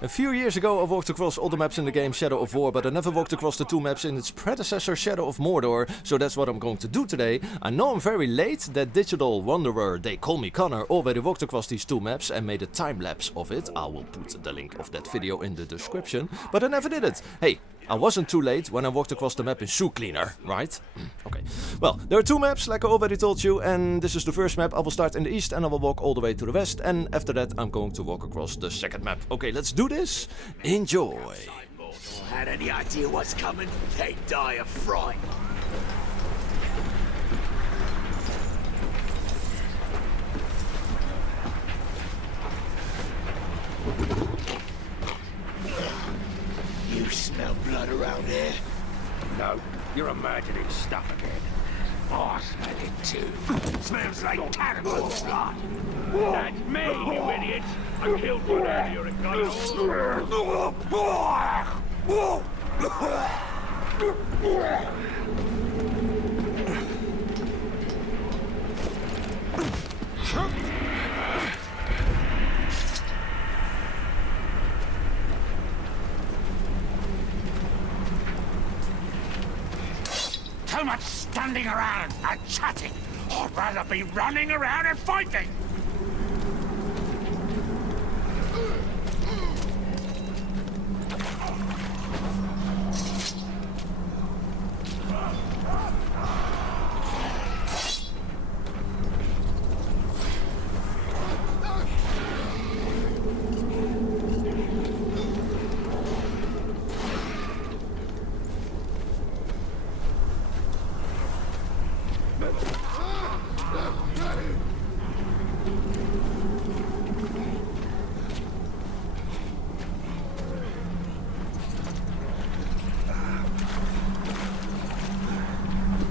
A few years ago I walked across all the maps in the game Shadow of War, but I never walked across the two maps in its predecessor Shadow of Mordor, so that's what I'm going to do today. I know I'm very late, that digital wanderer, they call me Connor, already walked across these two maps and made a time-lapse of it. I will put the link of that video in the description, but I never did it. Hey, I wasn't too late when I walked across the map in Shoe Cleaner, right? Okay. Well, there are two maps, like I already told you, and this is the first map. I will start in the east and I will walk all the way to the west, and after that I'm going to walk across the second map. Okay, let's do this. Enjoy. Mordor had any idea what's coming, they'd die of fright. You smell blood around here? No, you're imagining stuff again. I smell it too. Smells like cannibal blood. That's me, you idiot! I killed one earlier and got it Too much standing around and chatting. I'd rather be running around and fighting.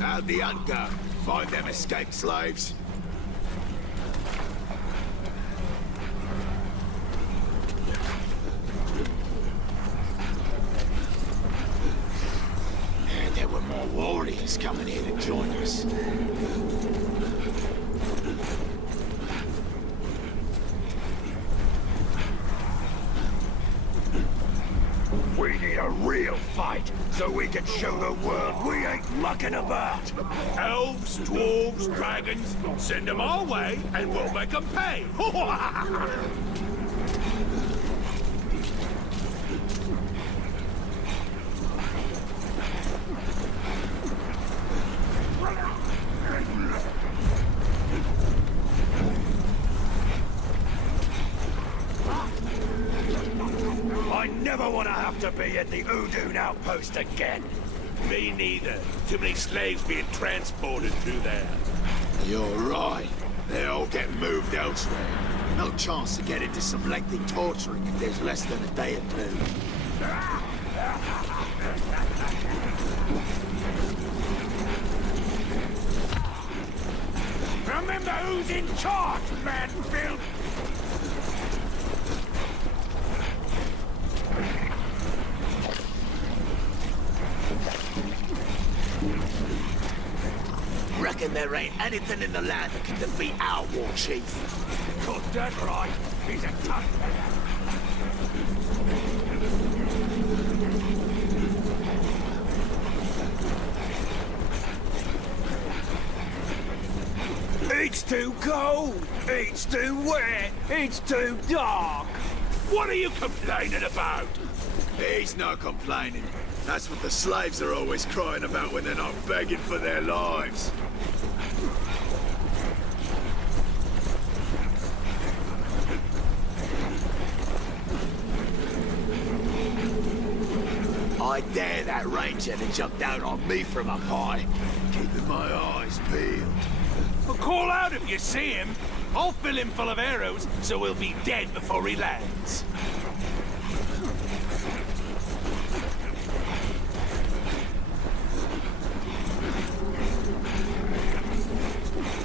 How'd the hunt go? Find them escaped slaves? There were more warriors coming here to join us. We need a real fight, so we can show the world we ain't mucking about. Elves, dwarves, dragons, send them our way, and we'll make them pay. I never want to have to be at the Udun outpost again. Me neither. Too many slaves being transported through there. You're right. They all get moved elsewhere. No chance to get into some lengthy torturing if there's less than a day or two. Remember who's in charge, Manfield! Reckon there ain't anything in the land that can defeat our war chief. Got that right. He's a tough man. It's too cold. It's too wet. It's too dark. What are you complaining about? He's not complaining. That's what the slaves are always crying about when they're not begging for their lives. I dare that ranger to jump down on me from up high, keeping my eyes peeled. Well, call out if you see him. I'll fill him full of arrows, so he'll be dead before he lands.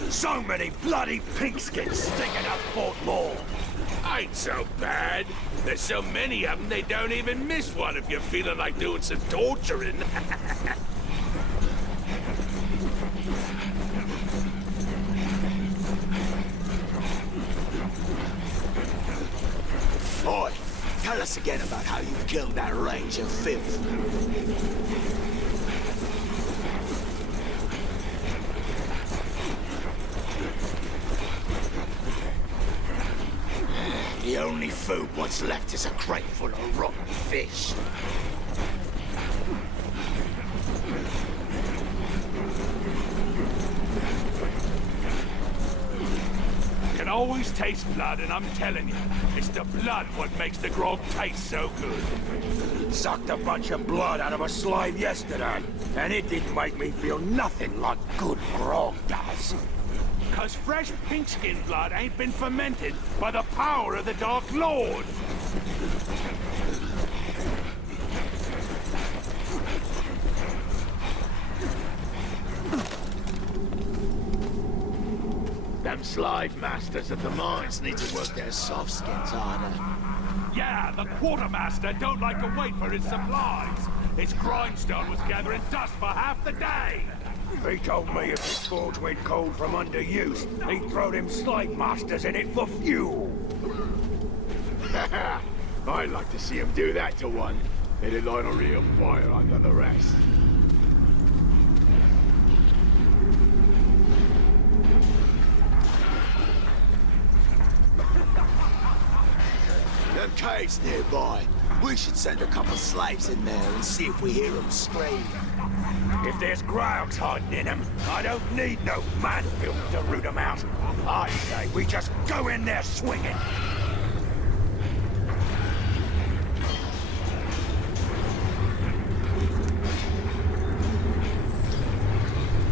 So many bloody pigskins sticking up Fort Moore. Ain't so bad. There's so many of them they don't even miss one if you're feeling like doing some torturing. Tell us again about how you killed that range of filth. The only food what's left is a crate full of rotten fish. Can always taste blood, and I'm telling you, it's the blood what makes the grog taste so good. Sucked a bunch of blood out of a slave yesterday, and it didn't make me feel nothing like good grog does. 'Cause fresh pink-skin blood ain't been fermented by the power of the Dark Lord. Them slave masters at the mines need to work their soft skins harder. Yeah, the quartermaster don't like to wait for his supplies. His grindstone was gathering dust for half the day. He told me if his forge went cold from underuse, he'd throw them slave masters in it for fuel. I'd like to see him do that to one. It'd light a real fire under the rest. Them caves nearby. We should send a couple slaves in there and see if we hear them scream. If there's grouse hiding in them, I don't need no man-filth to root them out. I say we just go in there swinging.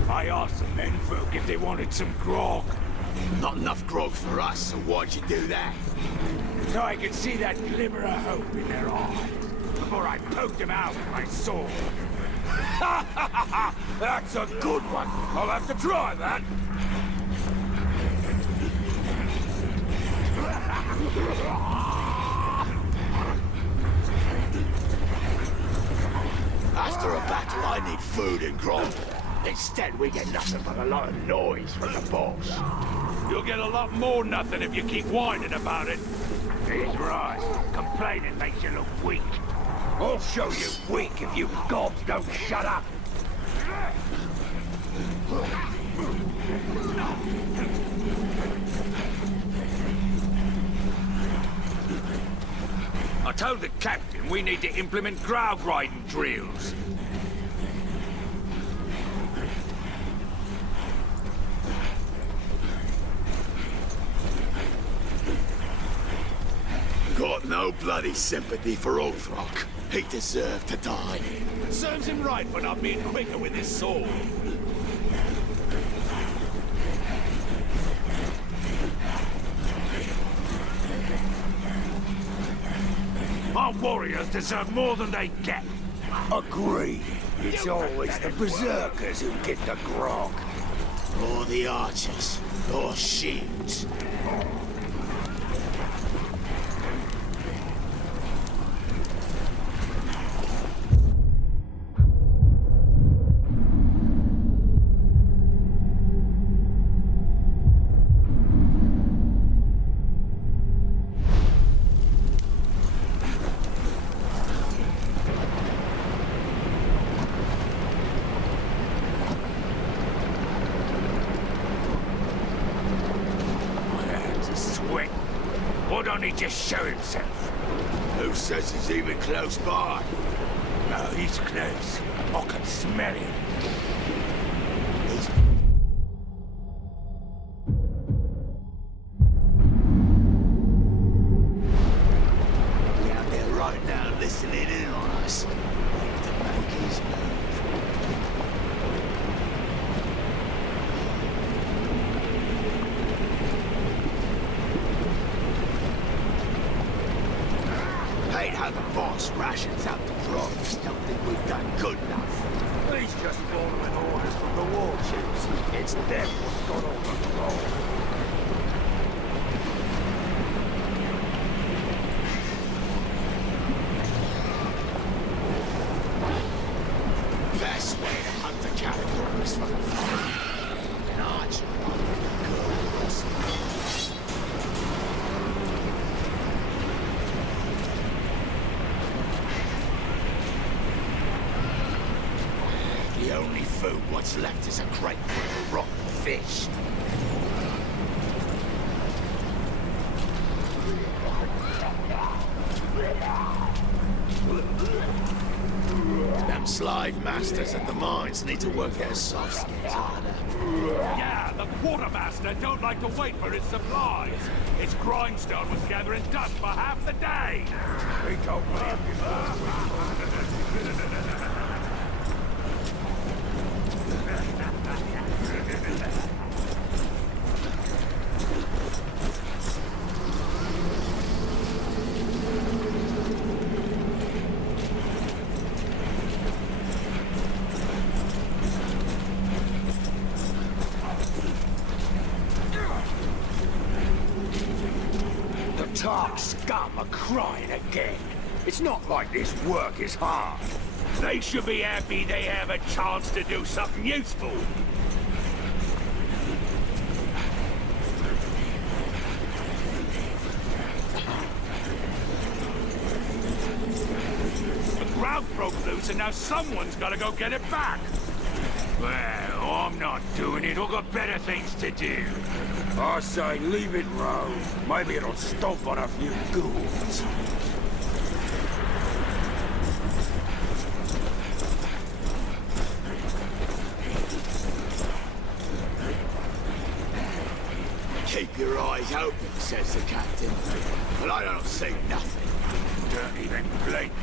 I asked the menfolk if they wanted some grog. Not enough grog for us, so why'd you do that? So I could see that glimmer of hope in their eyes before I poked them out with my sword. That's a good one. I'll have to try that. After a battle, I need food and grog. Instead, we get nothing but a lot of noise from the boss. You'll get a lot more nothing if you keep whining about it. He's right. Complaining makes you look weak. I'll show you weak if you gobs don't shut up. I told the captain we need to implement ground grinding drills. Got no bloody sympathy for Ulthrock. He deserved to die. Serves him right for not being quicker with his sword. Our warriors deserve more than they get. Agree. It's always the berserkers who get the grog. Or the archers. Or shields. Why don't he just show himself? Who says he's even close by? No, he's close. I can smell him. He's... He's out there right now listening in on us. Waiting to make his move. Hate how the boss rations out the drones. Don't think we've done good enough. He's just following orders from the war chiefs. It's them what's got all the grog. Best way to hunt the categories from the fire. An archer. Good. only food what's left is a great of rotten fish. Them slave masters at the mines need to work their soft skins harder. Yeah, the quartermaster don't like to wait for his supplies. His grindstone was gathering dust for half the day. He told me. The Tark scum are crying again. It's not like this work is hard. They should be happy they have a chance to do something useful. The ground broke loose and now someone's gotta go get it back. Well, I'm not doing it. I've got better things to do. I say leave it row. Maybe it'll stomp on a few ghouls. Keep your eyes open, says the captain. But I don't see nothing. Don't even blink.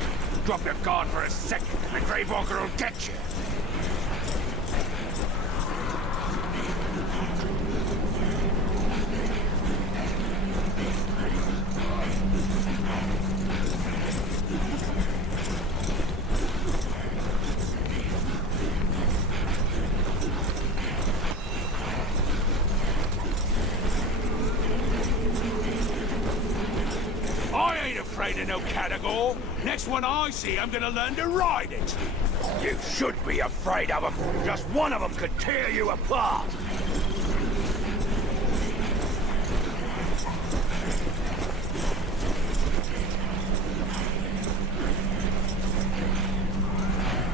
Drop your guard for a second and the Gravewalker will get you. I ain't afraid of no category. Next one I see, I'm gonna learn to ride it. You should be afraid of them. Just one of them could tear you apart.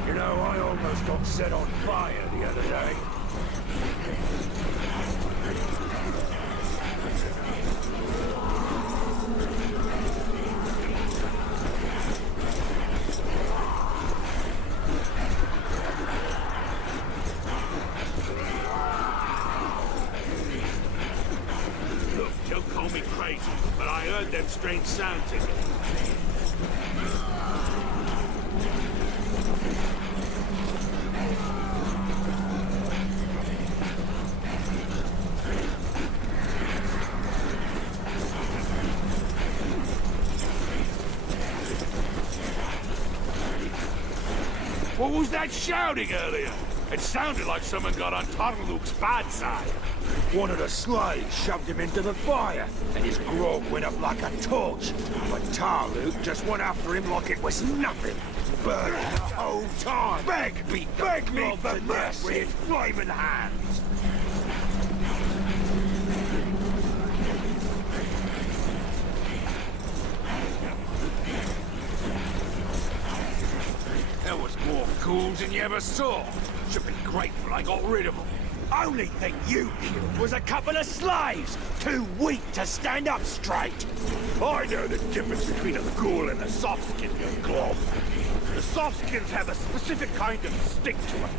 You know, I almost got set on fire the other day. Look, don't call me crazy, but I heard them strange sounds again. What was that shouting earlier? It sounded like someone got on Tarluk's bad side. One of the slaves shoved him into the fire, and his grog went up like a torch. But Tarluk just went after him like it was nothing. Burning the whole time. Beg me for mercy with his flaming hands. There was more ghouls than you ever saw. Should be grateful I got rid of them. Only thing you killed was a couple of slaves, too weak to stand up straight. I know the difference between a ghoul and a soft-skinned glob. The soft-skins have a specific kind of stick to them.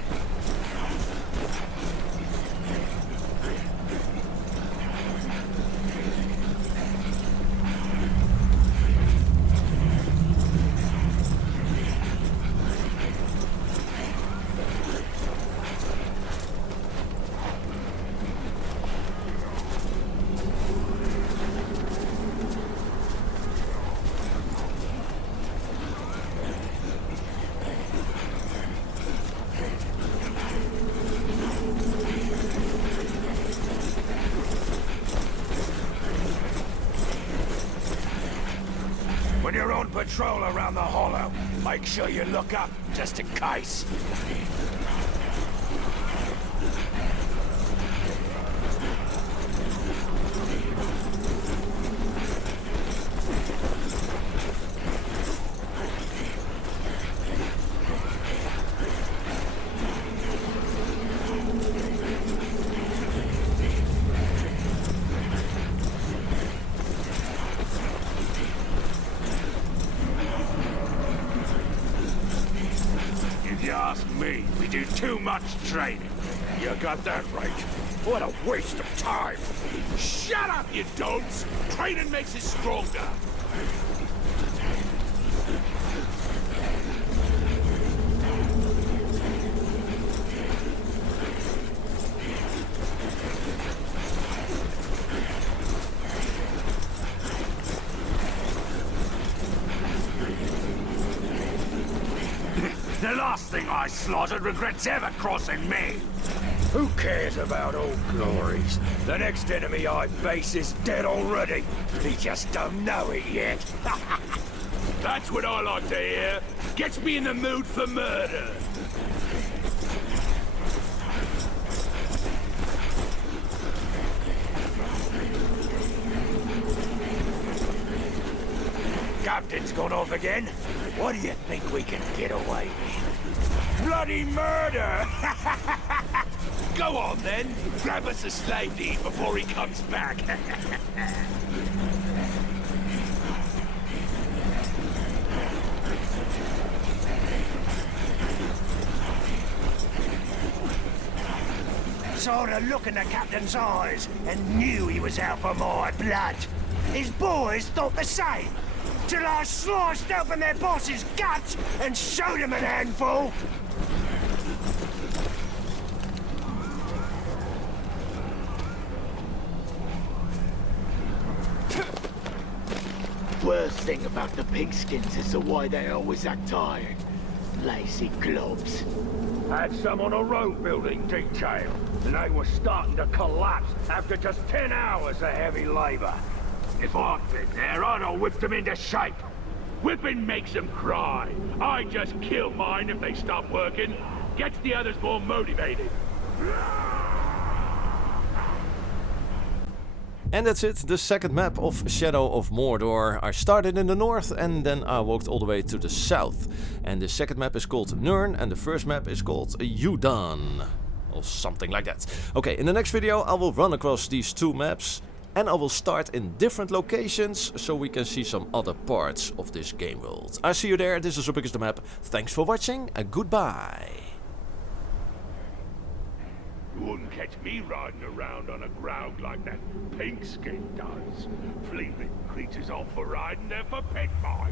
When you're on patrol around the hollow, make sure you look up, just in case. ask me, we do too much training. You got that right. What a waste of time. Shut up, you don'ts! Training makes us stronger. The last thing I slaughtered regrets ever crossing me. Who cares about old glories? The next enemy I face is dead already. He just don't know it yet. That's what I like to hear. Gets me in the mood for murder. Captain's gone off again. What do you think we can get away with? Bloody murder! Go on then. Grab us a slave to eat before he comes back. Saw the look in the captain's eyes and knew he was out for my blood. His boys thought the same. Till I sliced open their boss's guts and showed him an handful. Worst thing about the pigskins is the way they always act tired. Lazy globs. Had some on a road building detail, and they were starting to collapse after just 10 hours of heavy labor. If I'd been there, I'd have whipped them into shape. Whipping makes them cry. I just kill mine if they stop working. Gets the others more motivated. And that's it, the second map of Shadow of Mordor. I started in the north and then I walked all the way to the south. And the second map is called Nurn and the first map is called Udun. Or something like that. Okay, in the next video I will run across these two maps. And I will start in different locations so we can see some other parts of this game world. I see you there, this is Rubik is the Map. Thanks for watching and goodbye. You wouldn't catch me riding around on a ground like that pink skin does. Fleeing creatures on for riding there for pet mice.